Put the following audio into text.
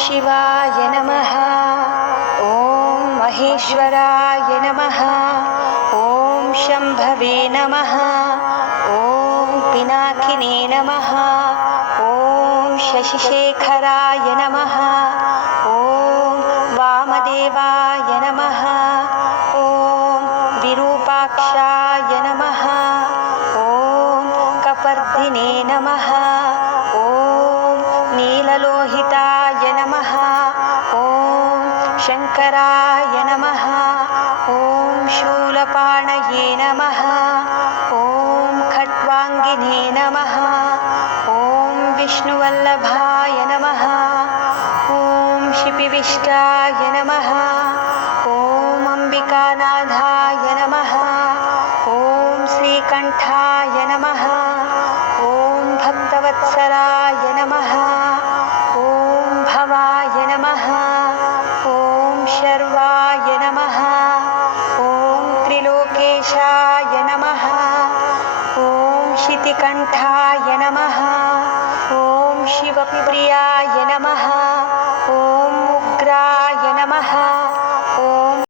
शिवाय नमः। ॐ महेश्वराय नमः। ॐ शम्भवे नमः। ॐ पिनाकिने नमः। ॐ शशिशेखराय नमः। ॐ वामदेवाय नमः। ॐ विरूपाक्षाय नमः। ॐ कपर्दिने नमः। ॐ नीललोहिताय नमः। ॐ शङ्कराय नमः। ॐ शूलपाणये नमः। ॐ खट्वाङ्गिने नमः। ॐ विष्णुवल्लभाय नमः। ॐ शिपिविष्टाय नमः। ॐ अम्बिकानाथाय नमः। ॐ श्रीकण्ठाय नमः। ॐ भक्तवत्सलाय नमः। ॐ भवाय नमः। ॐ शर्वाय नमः। ॐ त्रिलोकेशाय नमः। ॐ शितिकण्ठाय नमः। ॐ शिवप्रियाय नमः।